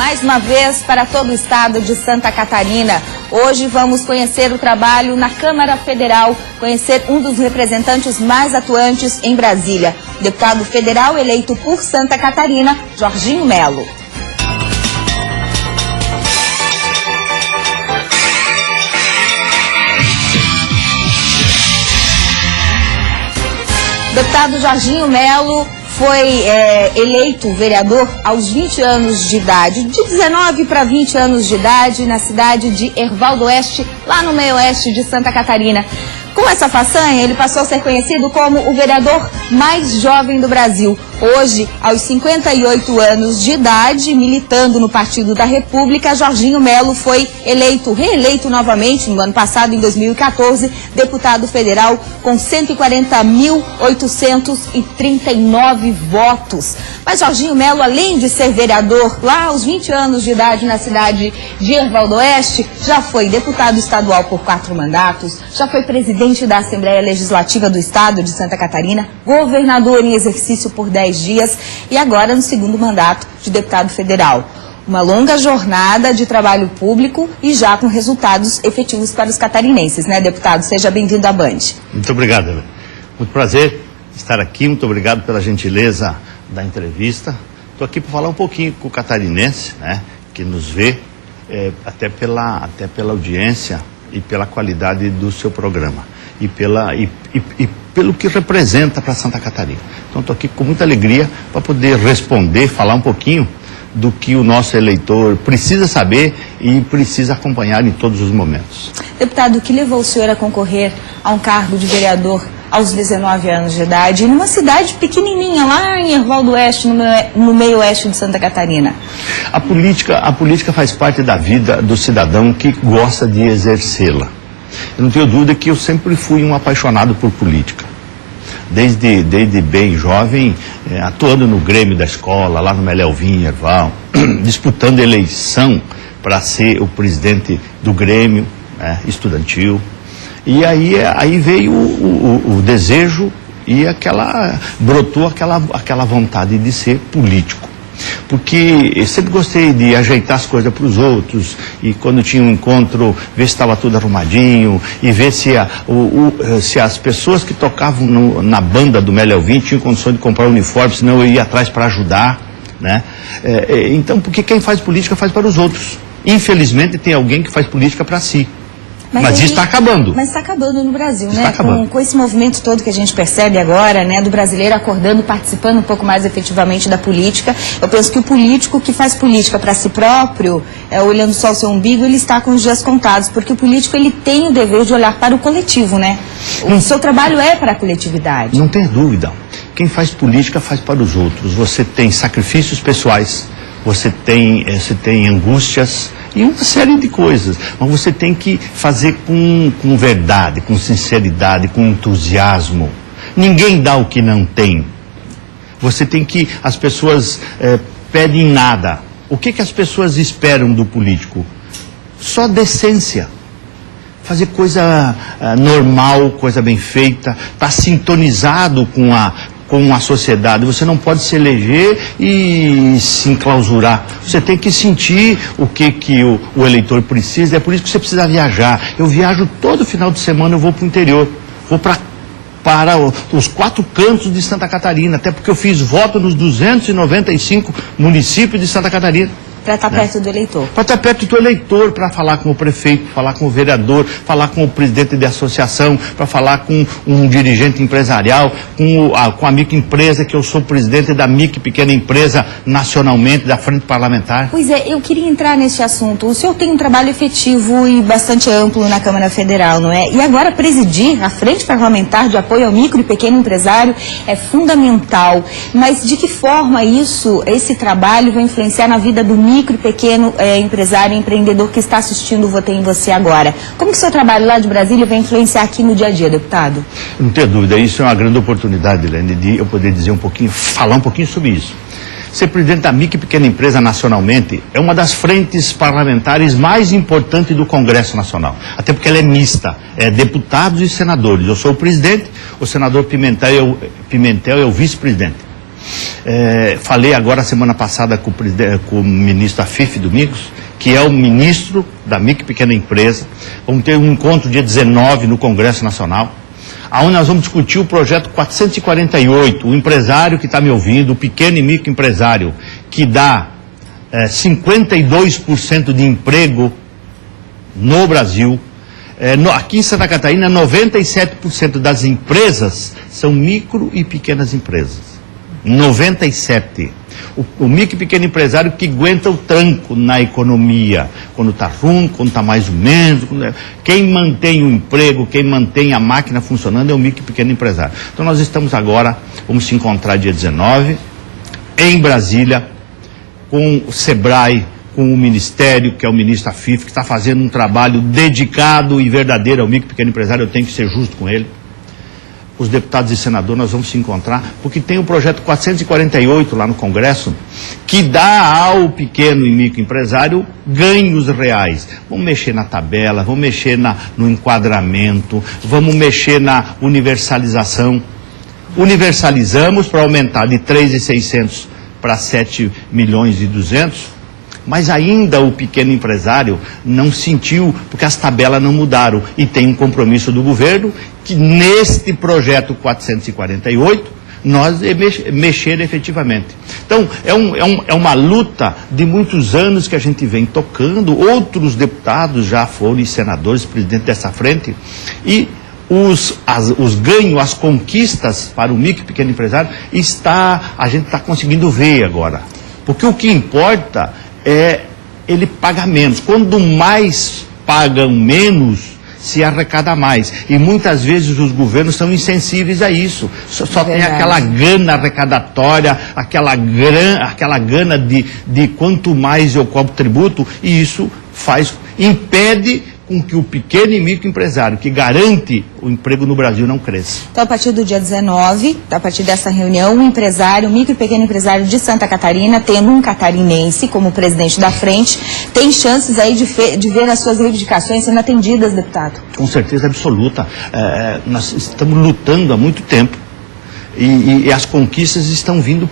mais uma vez para todo o estado de Santa Catarina. Hoje vamos conhecer o trabalho na Câmara Federal, conhecer um dos representantes mais atuantes em Brasília, o deputado federal eleito por Santa Catarina, Jorginho Melo. Deputado Jorginho Melo foi eleito vereador aos 20 anos de idade, de 19 para 20 anos de idade, na cidade de Erval do Oeste, lá no meio oeste de Santa Catarina. Com essa façanha, ele passou a ser conhecido como o vereador mais jovem do Brasil. Hoje, aos 58 anos de idade, militando no Partido da República, Jorginho Melo foi reeleito novamente no ano passado, em 2014, deputado federal com 140.839 votos. Mas Jorginho Melo, além de ser vereador lá aos 20 anos de idade na cidade de Erval do Oeste, já foi deputado estadual por 4 mandatos, já foi presidente da Assembleia Legislativa do Estado de Santa Catarina, governador em exercício por 10 dias e agora no segundo mandato de deputado federal. Uma longa jornada de trabalho público e já com resultados efetivos para os catarinenses, né, deputado? Seja bem-vindo à Band. Muito obrigado, Eva. Muito prazer estar aqui, muito obrigado pela gentileza da entrevista. Estou aqui para falar um pouquinho com o catarinense, né, que nos vê, até pela audiência e pela qualidade do seu programa e pelo que representa para Santa Catarina. Então estou aqui com muita alegria para poder responder, falar um pouquinho do que o nosso eleitor precisa saber e precisa acompanhar em todos os momentos. Deputado, o que levou o senhor a concorrer a um cargo de vereador aos 19 anos de idade, numa cidade pequenininha, lá em Erval do Oeste, no meio oeste de Santa Catarina? A política faz parte da vida do cidadão que gosta de exercê-la. Eu não tenho dúvida que eu sempre fui um apaixonado por política. Desde bem jovem, atuando no Grêmio da escola, lá no Melelvinho, Erval, disputando eleição para ser o presidente do Grêmio estudantil. E aí veio o desejo e brotou aquela vontade de ser político. Porque eu sempre gostei de ajeitar as coisas para os outros e quando tinha um encontro, ver se estava tudo arrumadinho e ver se as pessoas que tocavam na banda do Melelvinho tinham condições de comprar um uniforme, senão eu ia atrás para ajudar, né? Então, porque quem faz política faz para os outros. Infelizmente tem alguém que faz política para si. Mas isso está acabando. Mas está acabando no Brasil, né? Com esse movimento todo que a gente percebe agora, né, do brasileiro acordando, participando um pouco mais efetivamente da política, eu penso que o político que faz política para si próprio, olhando só o seu umbigo, ele está com os dias contados, porque o político ele tem o dever de olhar para o coletivo, né? O seu trabalho é para a coletividade. Não tem dúvida. Quem faz política faz para os outros. Você tem sacrifícios pessoais, você tem angústias e uma série de coisas, mas você tem que fazer com verdade, com sinceridade, com entusiasmo. Ninguém dá o que não tem. Você tem que, as pessoas pedem nada. O que as pessoas esperam do político? Só decência. Fazer coisa normal, coisa bem feita, estar sintonizado com a sociedade. Você não pode se eleger e se enclausurar. Você tem que sentir o que o eleitor precisa. É por isso que você precisa viajar. Eu viajo todo final de semana, eu vou para o interior. Vou para os 4 cantos de Santa Catarina, até porque eu fiz voto nos 295 municípios de Santa Catarina. Para estar perto do eleitor. Para estar perto do eleitor, para falar com o prefeito, falar com o vereador, falar com o presidente de associação, para falar com um dirigente empresarial, com a microempresa, que eu sou presidente da micro pequena empresa nacionalmente, da frente parlamentar. Pois é, eu queria entrar nesse assunto. O senhor tem um trabalho efetivo e bastante amplo na Câmara Federal, não é? E agora presidir a frente parlamentar de apoio ao micro e pequeno empresário é fundamental. Mas de que forma esse trabalho vai influenciar na vida do micro e pequeno empresário e empreendedor que está assistindo o Votei em Você agora? Como que o seu trabalho lá de Brasília vai influenciar aqui no dia a dia, deputado? Não tenho dúvida, isso é uma grande oportunidade, Helene, de eu poder dizer falar um pouquinho sobre isso. Ser presidente da micro e pequena empresa nacionalmente é uma das frentes parlamentares mais importantes do Congresso Nacional. Até porque ela é mista, é deputados e senadores. Eu sou o presidente, o senador Pimentel é o vice-presidente. Falei agora, semana passada, com o ministro Afif Domingos, que é o ministro da micro e pequena empresa. Vamos ter um encontro dia 19 no Congresso Nacional, onde nós vamos discutir o projeto 448, o empresário que está me ouvindo, o pequeno e microempresário, que dá 52% de emprego no Brasil. Aqui em Santa Catarina, 97% das empresas são micro e pequenas empresas. 97%. O micro e pequeno empresário que aguenta o tranco na economia, quando está ruim, quando está mais ou menos. Quem mantém o emprego, quem mantém a máquina funcionando é o micro e pequeno empresário. Então nós estamos agora, vamos se encontrar dia 19, em Brasília, com o SEBRAE, com o Ministério, que é o ministro Afif, que está fazendo um trabalho dedicado e verdadeiro ao micro e pequeno empresário. Eu tenho que ser justo com ele. Os deputados e senadores, nós vamos se encontrar, porque tem o projeto 448 lá no Congresso, que dá ao pequeno e microempresário ganhos reais. Vamos mexer na tabela, vamos mexer no enquadramento, vamos mexer na universalização. Universalizamos para aumentar de 3.600 para 7.200.000, mas ainda o pequeno empresário não sentiu, porque as tabelas não mudaram. E tem um compromisso do governo que neste projeto 448 nós mexer efetivamente. Então, é uma luta de muitos anos que a gente vem tocando. Outros deputados já foram e senadores, presidente dessa frente, e os ganhos, as conquistas para o micro e pequeno empresário, a gente está conseguindo ver agora. Porque o que importa é ele pagar menos. Quando mais pagam menos, se arrecada mais. E muitas vezes os governos são insensíveis a isso. Só tem aquela gana arrecadatória, aquela gana de quanto mais eu cobro tributo, e isso impede com que o pequeno e microempresário, que garante o emprego no Brasil, não cresça. Então, a partir do dia 19, a partir dessa reunião, o empresário, o micro e pequeno empresário de Santa Catarina, tendo um catarinense como presidente da frente, tem chances aí de ver as suas reivindicações sendo atendidas, deputado? Com certeza absoluta. Nós estamos lutando há muito tempo e as conquistas estão vindo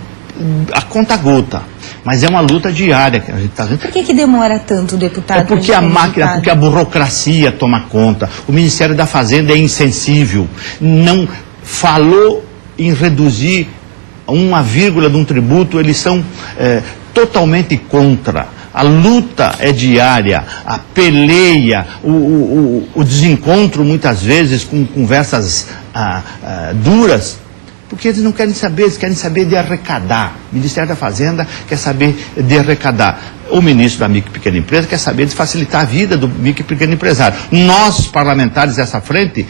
a conta-gota. Mas é uma luta diária que a gente está vendo. Por que demora tanto, deputado? É porque a máquina, porque a burocracia toma conta. O Ministério da Fazenda é insensível. Não falou em reduzir 1,, de um tributo, eles são totalmente contra. A luta é diária, a peleia, o desencontro muitas vezes com conversas duras. Porque eles não querem saber, eles querem saber de arrecadar. O Ministério da Fazenda quer saber de arrecadar. O ministro da micro e pequena empresa quer saber de facilitar a vida do micro e pequeno empresário. Nós, parlamentares dessa frente,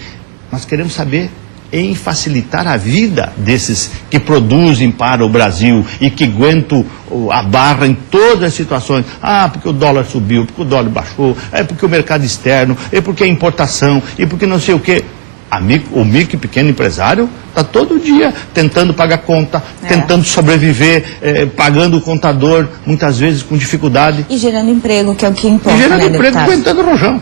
nós queremos saber em facilitar a vida desses que produzem para o Brasil e que aguentam a barra em todas as situações. Porque o dólar subiu, porque o dólar baixou, é porque o mercado externo, é porque a importação, e porque não sei o quê. O micro e pequeno empresário está todo dia tentando pagar conta, tentando sobreviver, pagando o contador, muitas vezes com dificuldade. E gerando emprego, que é o que importa, e gerando emprego, deputado? Aguentando o rojão.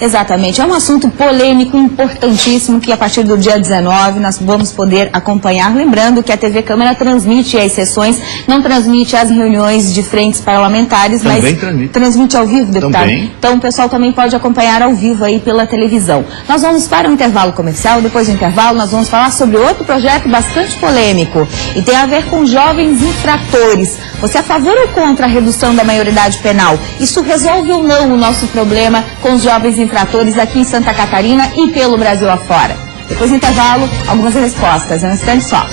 Exatamente. É um assunto polêmico, importantíssimo, que a partir do dia 19 nós vamos poder acompanhar. Lembrando que a TV Câmara transmite as sessões, não transmite as reuniões de frentes parlamentares, também mas transmite ao vivo, deputado. Também. Então o pessoal também pode acompanhar ao vivo aí pela televisão. Nós vamos para um intervalo comercial. Depois do intervalo nós vamos falar sobre outro projeto bastante polêmico e tem a ver com jovens infratores. Você é a favor ou contra a redução da maioridade penal? Isso resolve ou não o nosso problema com os jovens infratores aqui em Santa Catarina e pelo Brasil afora? Depois do intervalo, algumas respostas. É um instante só.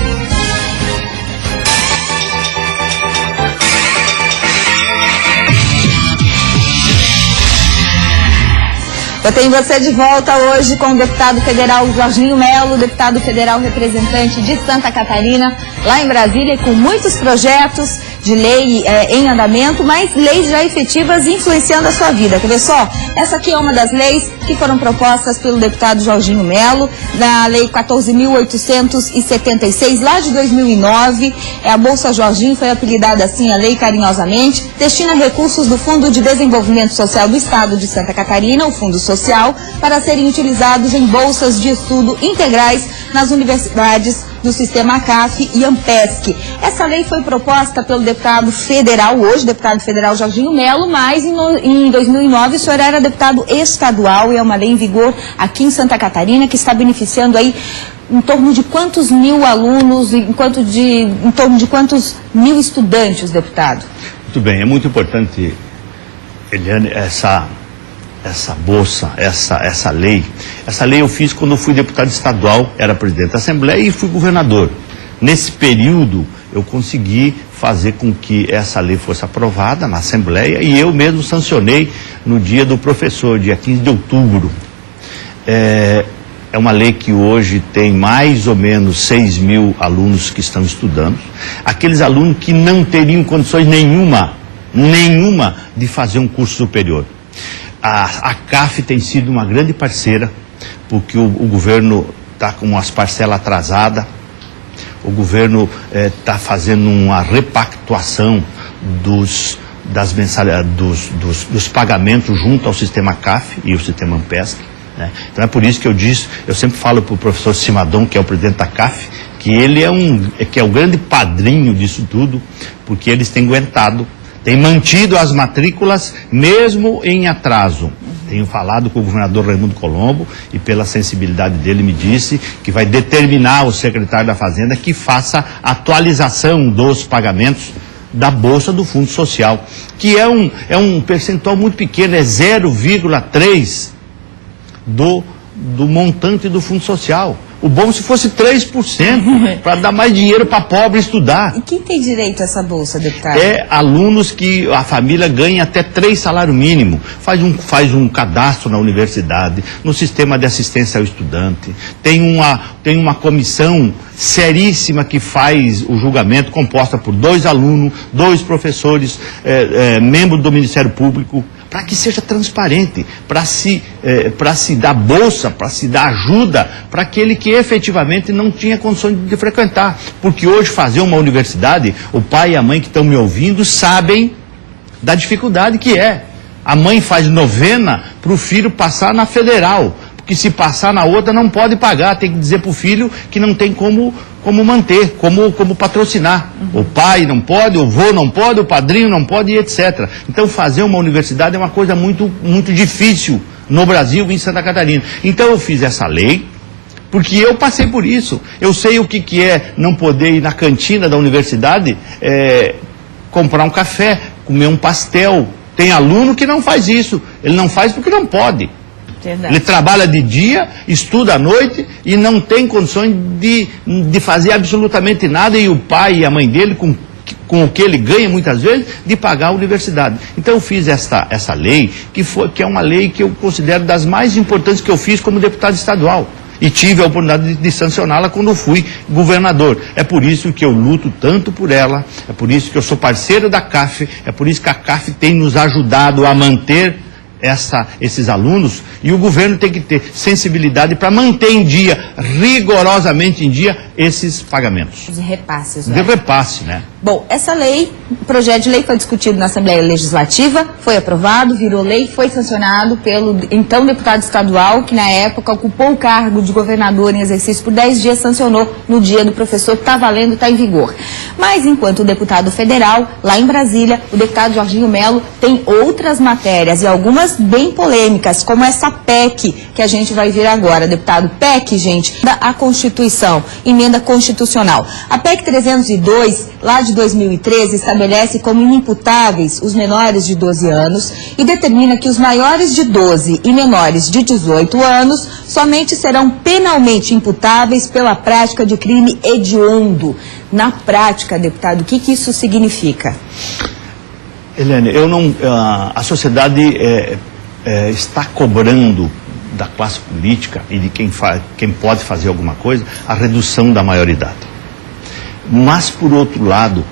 Eu tenho você de volta hoje com o deputado federal Jorginho Melo, deputado federal representante de Santa Catarina, lá em Brasília, com muitos projetos de lei em andamento, mas leis já efetivas influenciando a sua vida. Quer ver só? Essa aqui é uma das leis que foram propostas pelo deputado Jorginho Melo, na Lei 14.876, lá de 2009. A Bolsa Jorginho foi apelidada assim, a lei carinhosamente, destina recursos do Fundo de Desenvolvimento Social do Estado de Santa Catarina, o Fundo Social, para serem utilizados em bolsas de estudo integrais nas universidades do sistema CAF e AMPESC. Essa lei foi proposta pelo deputado federal, hoje deputado federal Jorginho Melo, mas em 2009 o senhor era deputado estadual e é uma lei em vigor aqui em Santa Catarina que está beneficiando aí em torno de quantos mil alunos, em torno de quantos mil estudantes, deputado? Muito bem, é muito importante, Eliane, essa bolsa, essa lei. Essa lei eu fiz quando eu fui deputado estadual, era presidente da Assembleia e fui governador. Nesse período, eu consegui fazer com que essa lei fosse aprovada na Assembleia e eu mesmo sancionei no dia do professor, dia 15 de outubro. É uma lei que hoje tem mais ou menos 6 mil alunos que estão estudando. Aqueles alunos que não teriam condições nenhuma de fazer um curso superior. A CAF tem sido uma grande parceira, porque o governo está com as parcelas atrasadas, o governo está fazendo uma repactuação dos pagamentos junto ao sistema CAF e o sistema AMPESC. Né? Então é por isso que eu sempre falo para o professor Simadon, que é o presidente da CAF, que ele é o grande padrinho disso tudo, porque eles têm aguentado, têm mantido as matrículas mesmo em atraso. Tenho falado com o governador Raimundo Colombo e pela sensibilidade dele me disse que vai determinar o secretário da Fazenda que faça atualização dos pagamentos da Bolsa do Fundo Social, que é um percentual muito pequeno, é 0,3% do montante do Fundo Social. O bom se fosse 3%, para dar mais dinheiro para pobre estudar. E quem tem direito a essa bolsa, deputado? É alunos que a família ganha até 3 salários mínimos. Faz um cadastro na universidade, no sistema de assistência ao estudante. Tem uma comissão seríssima que faz o julgamento, composta por 2 alunos, 2 professores, membros do Ministério Público, para que seja transparente, para se dar bolsa, para se dar ajuda para aquele que efetivamente não tinha condições de frequentar. Porque hoje fazer uma universidade, o pai e a mãe que estão me ouvindo sabem da dificuldade que é. A mãe faz novena para o filho passar na federal, porque se passar na outra não pode pagar, tem que dizer para o filho que não tem como manter, como patrocinar. O pai não pode, o avô não pode, o padrinho não pode, e etc. Então fazer uma universidade é uma coisa muito, muito difícil no Brasil e em Santa Catarina. Então eu fiz essa lei, porque eu passei por isso. Eu sei o que é não poder ir na cantina da universidade, comprar um café, comer um pastel. Tem aluno que não faz isso, ele não faz porque não pode. Verdade. Ele trabalha de dia, estuda à noite e não tem condições de fazer absolutamente nada, e o pai e a mãe dele, com o que ele ganha muitas vezes, de pagar a universidade. Então eu fiz essa lei, que é uma lei que eu considero das mais importantes que eu fiz como deputado estadual. E tive a oportunidade de sancioná-la quando fui governador. É por isso que eu luto tanto por ela, é por isso que eu sou parceiro da CAF, é por isso que a CAF tem nos ajudado a manter esses alunos, e o governo tem que ter sensibilidade para manter em dia, rigorosamente em dia, esses pagamentos. De repasses, né? De repasse, né? Bom, essa lei, o projeto de lei foi discutido na Assembleia Legislativa, foi aprovado, virou lei, foi sancionado pelo então deputado estadual, que na época ocupou o cargo de governador em exercício por 10 dias, sancionou no dia do professor, está valendo, está em vigor. Mas enquanto o deputado federal, lá em Brasília, o deputado Jorginho Melo tem outras matérias e algumas bem polêmicas, como essa PEC que a gente vai ver agora, deputado. PEC, gente, a Constituição, emenda constitucional. A PEC 302, lá de 2013, estabelece como inimputáveis os menores de 12 anos e determina que os maiores de 12 e menores de 18 anos somente serão penalmente imputáveis pela prática de crime hediondo. Na prática, deputado, o que isso significa? Eliane, a sociedade está cobrando da classe política e de quem pode fazer alguma coisa a redução da maioridade. Mas, por outro lado,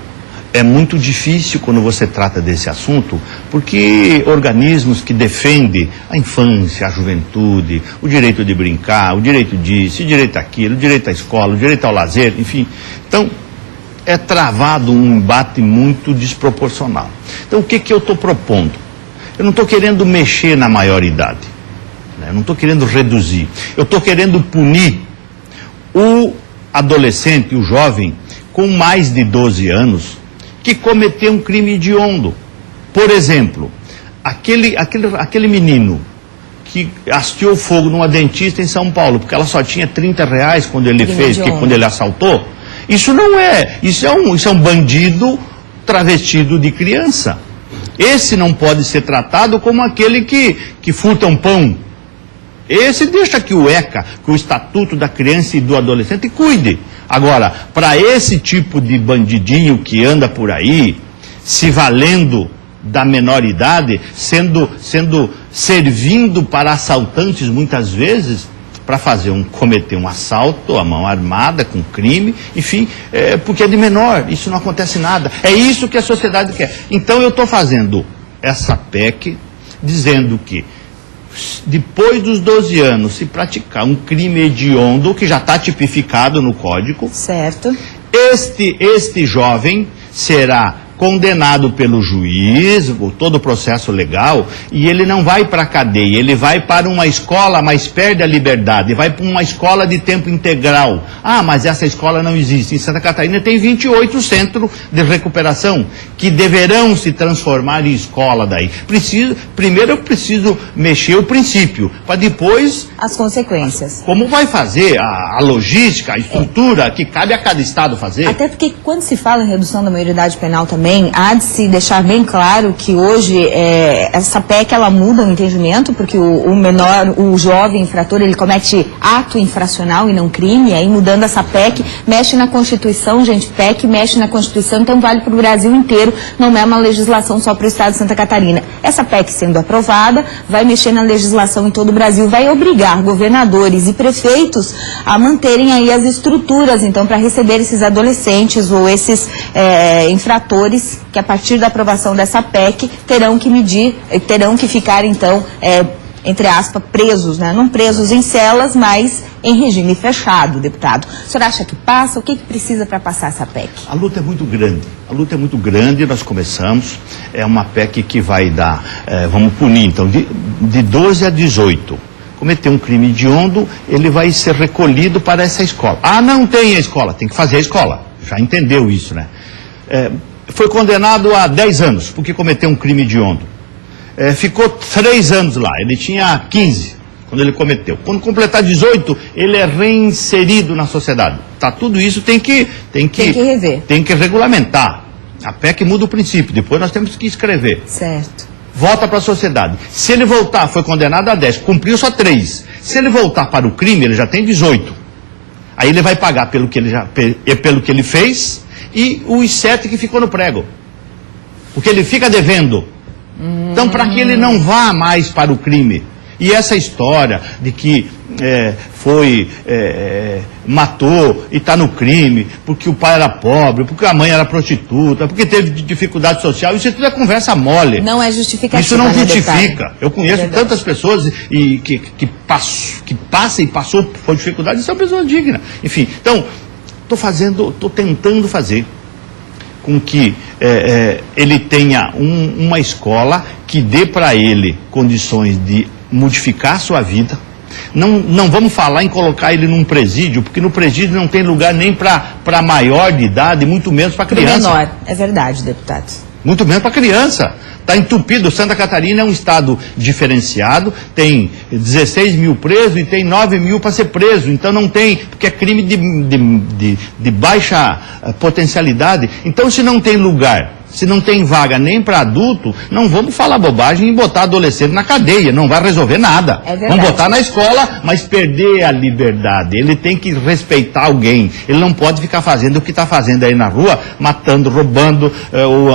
é muito difícil quando você trata desse assunto, porque organismos que defendem a infância, a juventude, o direito de brincar, o direito disso, o direito àquilo, o direito à escola, o direito ao lazer, enfim. Então, é travado um embate muito desproporcional. Então, o que eu estou propondo? Eu não estou querendo mexer na maioridade, né? Eu não estou querendo reduzir. Eu estou querendo punir adolescente, o jovem, com mais de 12 anos, que cometeu um crime hediondo. Por exemplo, aquele menino que hasteou fogo numa dentista em São Paulo, porque ela só tinha R$30 quando ele quando ele assaltou. Isso é um bandido travestido de criança. Esse não pode ser tratado como aquele que furta um pão. Esse deixa que o ECA, que o Estatuto da Criança e do Adolescente, cuide. Agora, para esse tipo de bandidinho que anda por aí, se valendo da menor idade, servindo para assaltantes muitas vezes, para cometer um assalto à mão armada, com crime, enfim, porque é de menor, isso não acontece nada. É isso que a sociedade quer. Então eu estou fazendo essa PEC dizendo que depois dos 12 anos, se praticar um crime hediondo, que já está tipificado no Código, certo, este jovem será condenado pelo juiz, todo o processo legal, e ele não vai para a cadeia, ele vai para uma escola, mas perde a liberdade, vai para uma escola de tempo integral. Ah, mas essa escola não existe. Em Santa Catarina tem 28 centros de recuperação, que deverão se transformar em escola daí. Primeiro eu preciso mexer o princípio, para depois... as consequências. Como vai fazer a logística, a estrutura, que cabe a cada estado fazer? Até porque quando se fala em redução da maioridade penal também, há de se deixar bem claro que hoje essa PEC ela muda o entendimento, porque o jovem infrator, ele comete ato infracional e não crime, aí mudando essa PEC, mexe na Constituição, gente, PEC mexe na Constituição, então vale para o Brasil inteiro, não é uma legislação só para o estado de Santa Catarina. Essa PEC sendo aprovada, vai mexer na legislação em todo o Brasil, vai obrigar governadores e prefeitos a manterem aí as estruturas, então, para receber esses adolescentes ou esses infratores que a partir da aprovação dessa PEC terão que ficar então, entre aspas, presos, né? Não presos em celas, mas em regime fechado, deputado. O senhor acha que passa? O que precisa para passar essa PEC? A luta é muito grande, nós começamos, é uma PEC que vai dar, vamos punir então, de 12 a 18. Cometer um crime hediondo, ele vai ser recolhido para essa escola. Ah, não tem a escola, tem que fazer a escola. Já entendeu isso, né? Foi condenado a 10 anos, porque cometeu um crime hediondo. Ficou 3 anos lá, ele tinha 15 quando ele cometeu. Quando completar 18, ele é reinserido na sociedade. Tá, tudo isso tem que rever. Tem que regulamentar. A PEC muda o princípio, depois nós temos que escrever. Certo. Volta para a sociedade. Se ele voltar, foi condenado a 10, cumpriu só 3. Se ele voltar para o crime, ele já tem 18. Aí ele vai pagar pelo que ele fez e os 7 que ficou no prego. Porque ele fica devendo. Então, para que ele não vá mais para o crime. E essa história de que matou e está no crime, porque o pai era pobre, porque a mãe era prostituta, porque teve dificuldade social, isso tudo é conversa mole. Não é justificativa. Isso não justifica. Eu conheço tantas pessoas que passam e passou por dificuldade e são pessoas dignas. Enfim, então, estou tentando fazer com que ele tenha uma escola que dê para ele condições de modificar a sua vida. Não vamos falar em colocar ele num presídio, porque no presídio não tem lugar nem para maior de idade, muito menos para criança. Menor, é verdade, deputado. Muito menos para criança. Está entupido. Santa Catarina é um estado diferenciado, tem 16 mil presos e tem 9 mil para ser preso. Então não tem, porque é crime de baixa potencialidade. Então, se não tem lugar, se não tem vaga nem para adulto, não vamos falar bobagem e botar adolescente na cadeia, não vai resolver nada. Vamos botar na escola, mas perder a liberdade. Ele tem que respeitar alguém. Ele não pode ficar fazendo o que está fazendo aí na rua, matando, roubando.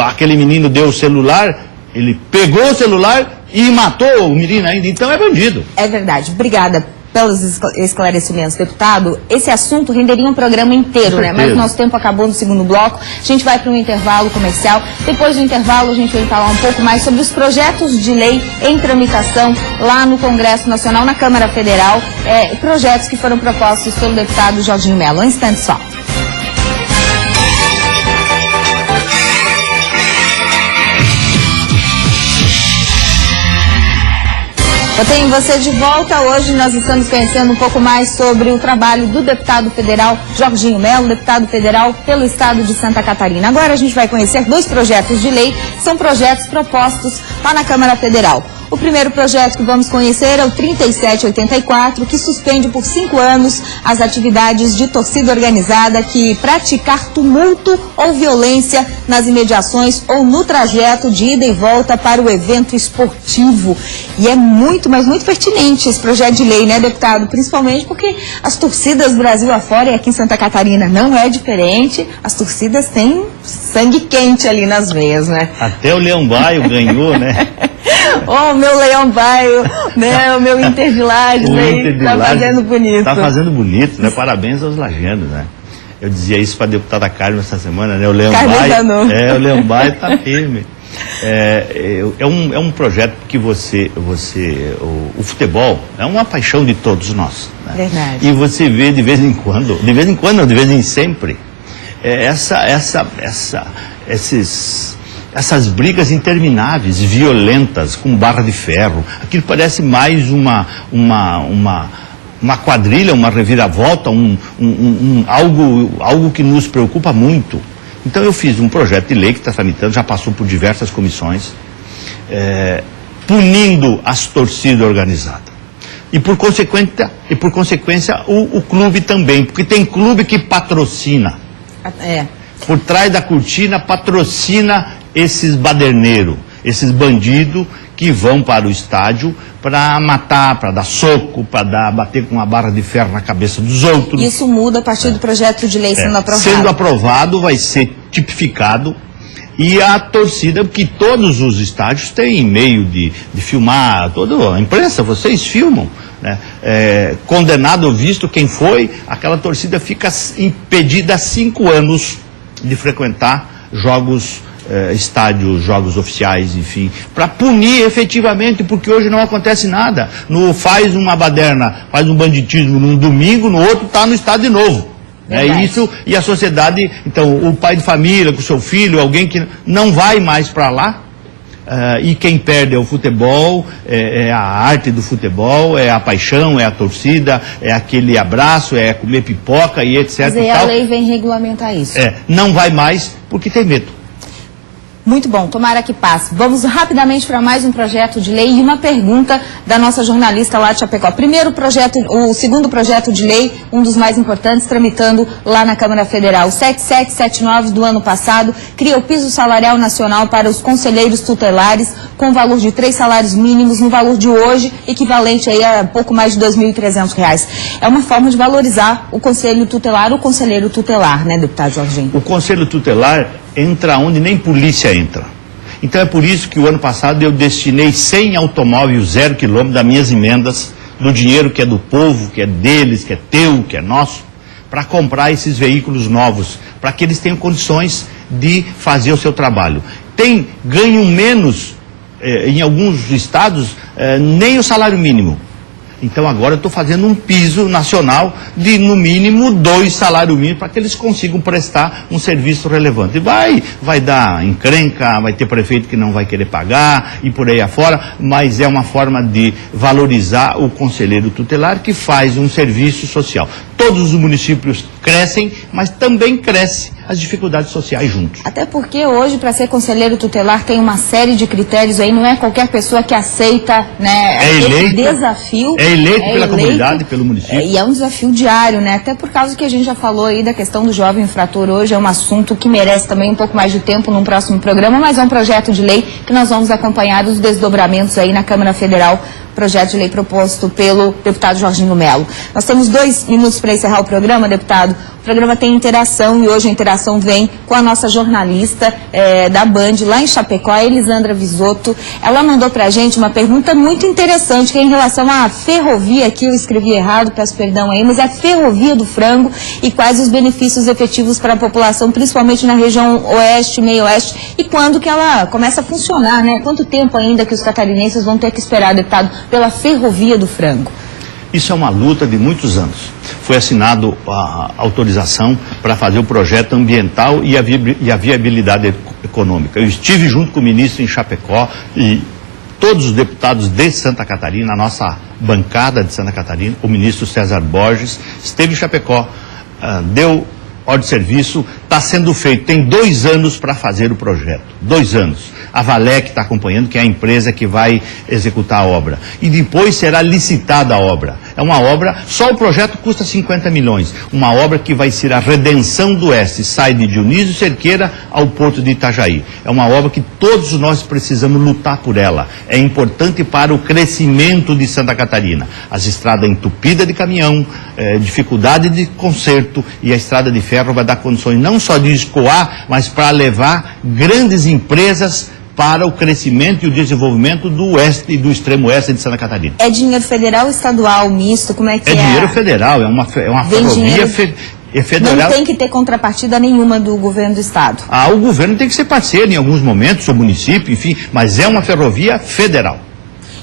Aquele menino deu o celular, ele pegou o celular e matou o menino ainda, então é bandido. É verdade. Obrigada pelos esclarecimentos, deputado. Esse assunto renderia um programa inteiro, né? Mas o nosso tempo acabou no segundo bloco. A gente vai para um intervalo comercial. Depois do intervalo, a gente vai falar um pouco mais sobre os projetos de lei em tramitação lá no Congresso Nacional, na Câmara Federal. Projetos que foram propostos pelo deputado Jorginho Melo. Um instante só. Eu tenho você de volta. Hoje nós estamos conhecendo um pouco mais sobre o trabalho do deputado federal Jorginho Melo, deputado federal pelo estado de Santa Catarina. Agora a gente vai conhecer 2 projetos de lei, são projetos propostos lá na Câmara Federal. O primeiro projeto que vamos conhecer é o 3784, que suspende por 5 anos as atividades de torcida organizada que praticar tumulto ou violência nas imediações ou no trajeto de ida e volta para o evento esportivo. E é muito, mas muito pertinente esse projeto de lei, né, deputado? Principalmente porque as torcidas Brasil afora, e aqui em Santa Catarina não é diferente, as torcidas têm sangue quente ali nas veias, né? Até o Leão Baio ganhou, né? Oh, meu Leão Baio, né? O meu Inter de Lages aí, tá fazendo bonito. Tá fazendo bonito, né? Parabéns aos lajanos, né? Eu dizia isso para a deputada Carmen essa semana, né? O Leão Baio, o Leão Baio tá firme. É um projeto que o futebol é uma paixão de todos nós, né? Verdade. E você vê de vez em quando não, de vez em sempre, essas brigas intermináveis, violentas, com barra de ferro. Aquilo parece mais uma quadrilha, uma reviravolta, algo que nos preocupa muito. Então eu fiz um projeto de lei que está tramitando, já passou por diversas comissões, punindo as torcidas organizadas. E por consequência o clube também, porque tem clube que patrocina. Por trás da cortina patrocina esses baderneiros, esses bandidos que vão para o estádio para matar, para dar soco, para bater com uma barra de ferro na cabeça dos outros. Isso muda a partir do projeto de lei sendo aprovado. Sendo aprovado, vai ser tipificado. E a torcida, porque todos os estádios têm meio de filmar, toda a imprensa, vocês filmam, né? Condenado, visto quem foi, aquela torcida fica impedida há 5 anos de frequentar estádios, jogos oficiais, enfim, para punir efetivamente, porque hoje não acontece nada. Faz uma baderna, faz um banditismo num domingo, no outro está no estádio de novo. Isso, e a sociedade, então, o pai de família com o seu filho, alguém que não vai mais para lá, e quem perde é o futebol, é a arte do futebol, é a paixão, é a torcida, é aquele abraço, é comer pipoca e etc. Mas aí a lei vem regulamentar isso. Não vai mais porque tem medo. Muito bom, tomara que passe. Vamos rapidamente para mais um projeto de lei e uma pergunta da nossa jornalista lá de Chapecó. O segundo projeto de lei, um dos mais importantes, tramitando lá na Câmara Federal. O 7779 do ano passado cria o piso salarial nacional para os conselheiros tutelares com valor de 3 salários mínimos no valor de hoje, equivalente aí a pouco mais de R$ 2.300. É uma forma de valorizar o conselho tutelar, o conselheiro tutelar, né, deputado Jorginho? O conselho tutelar entra onde nem polícia entra. Então é por isso que o ano passado eu destinei 100 automóveis 0 km das minhas emendas, do dinheiro que é do povo, que é deles, que é teu, que é nosso, para comprar esses veículos novos, para que eles tenham condições de fazer o seu trabalho. Ganham menos, em alguns estados, nem o salário mínimo. Então agora eu estou fazendo um piso nacional de no mínimo 2 salários mínimos para que eles consigam prestar um serviço relevante. Vai dar encrenca, vai ter prefeito que não vai querer pagar e por aí afora, mas é uma forma de valorizar o conselheiro tutelar que faz um serviço social. Todos os municípios crescem, mas também crescem as dificuldades sociais juntos. Até porque hoje, para ser conselheiro tutelar, tem uma série de critérios aí, não é qualquer pessoa que aceita, né, esse desafio. É eleito pela comunidade, pelo município. E é um desafio diário, né? Até por causa que a gente já falou aí da questão do jovem infrator hoje, é um assunto que merece também um pouco mais de tempo num próximo programa, mas é um projeto de lei que nós vamos acompanhar os desdobramentos aí na Câmara Federal, projeto de lei proposto pelo deputado Jorginho Melo. Nós temos 2 minutos para encerrar o programa, deputado. O programa tem interação e hoje a interação vem com a nossa jornalista da Band, lá em Chapecó, a Elisandra Visotto. Ela mandou para a gente uma pergunta muito interessante, que é em relação à ferrovia, aqui eu escrevi errado, peço perdão aí, mas é a ferrovia do frango e quais os benefícios efetivos para a população, principalmente na região oeste, meio oeste, e quando que ela começa a funcionar, né? Quanto tempo ainda que os catarinenses vão ter que esperar, deputado, pela ferrovia do frango? Isso é uma luta de muitos anos. Foi assinado a autorização para fazer o projeto ambiental e a viabilidade econômica. Eu estive junto com o ministro em Chapecó e todos os deputados de Santa Catarina, a nossa bancada de Santa Catarina, o ministro César Borges, esteve em Chapecó, deu ordem de serviço, está sendo feito, tem 2 anos para fazer o projeto, 2 anos. A Valec está acompanhando, que é a empresa que vai executar a obra. E depois será licitada a obra. É uma obra, só o projeto custa 50 milhões. Uma obra que vai ser a redenção do Oeste, sai de Dionísio Cerqueira ao Porto de Itajaí. É uma obra que todos nós precisamos lutar por ela. É importante para o crescimento de Santa Catarina. As estradas entupidas de caminhão, dificuldade de conserto, e a estrada de ferro vai dar condições não só de escoar, mas para levar grandes empresas para o crescimento e o desenvolvimento do oeste e do extremo oeste de Santa Catarina. É dinheiro federal, estadual, misto, como é que é? É dinheiro federal, é uma ferrovia federal. Não tem que ter contrapartida nenhuma do governo do estado. O governo tem que ser parceiro em alguns momentos, o município, enfim, mas é uma ferrovia federal.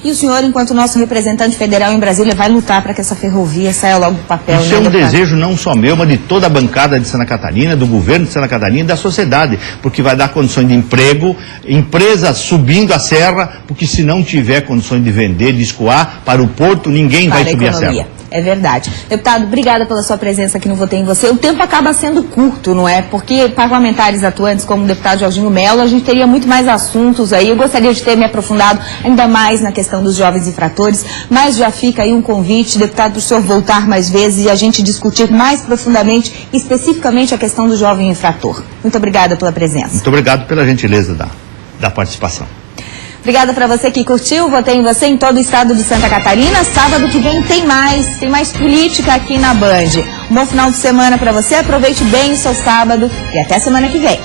E o senhor, enquanto nosso representante federal em Brasília, vai lutar para que essa ferrovia saia logo do papel? Isso é um desejo não só meu, mas de toda a bancada de Santa Catarina, do governo de Santa Catarina e da sociedade, porque vai dar condições de emprego, empresas subindo a serra, porque se não tiver condições de vender, de escoar, para o porto, ninguém vai subir a serra. É verdade. Deputado, obrigada pela sua presença aqui no Votei em Você. O tempo acaba sendo curto, não é? Porque parlamentares atuantes como o deputado Jorginho Melo, a gente teria muito mais assuntos aí. Eu gostaria de ter me aprofundado ainda mais na questão dos jovens infratores, mas já fica aí um convite, deputado, para o senhor voltar mais vezes e a gente discutir mais profundamente, especificamente a questão do jovem infrator. Muito obrigada pela presença. Muito obrigado pela gentileza da participação. Obrigada para você que curtiu, Votei em Você em todo o estado de Santa Catarina. Sábado que vem tem mais política aqui na Band. Um bom final de semana para você, aproveite bem o seu sábado e até semana que vem.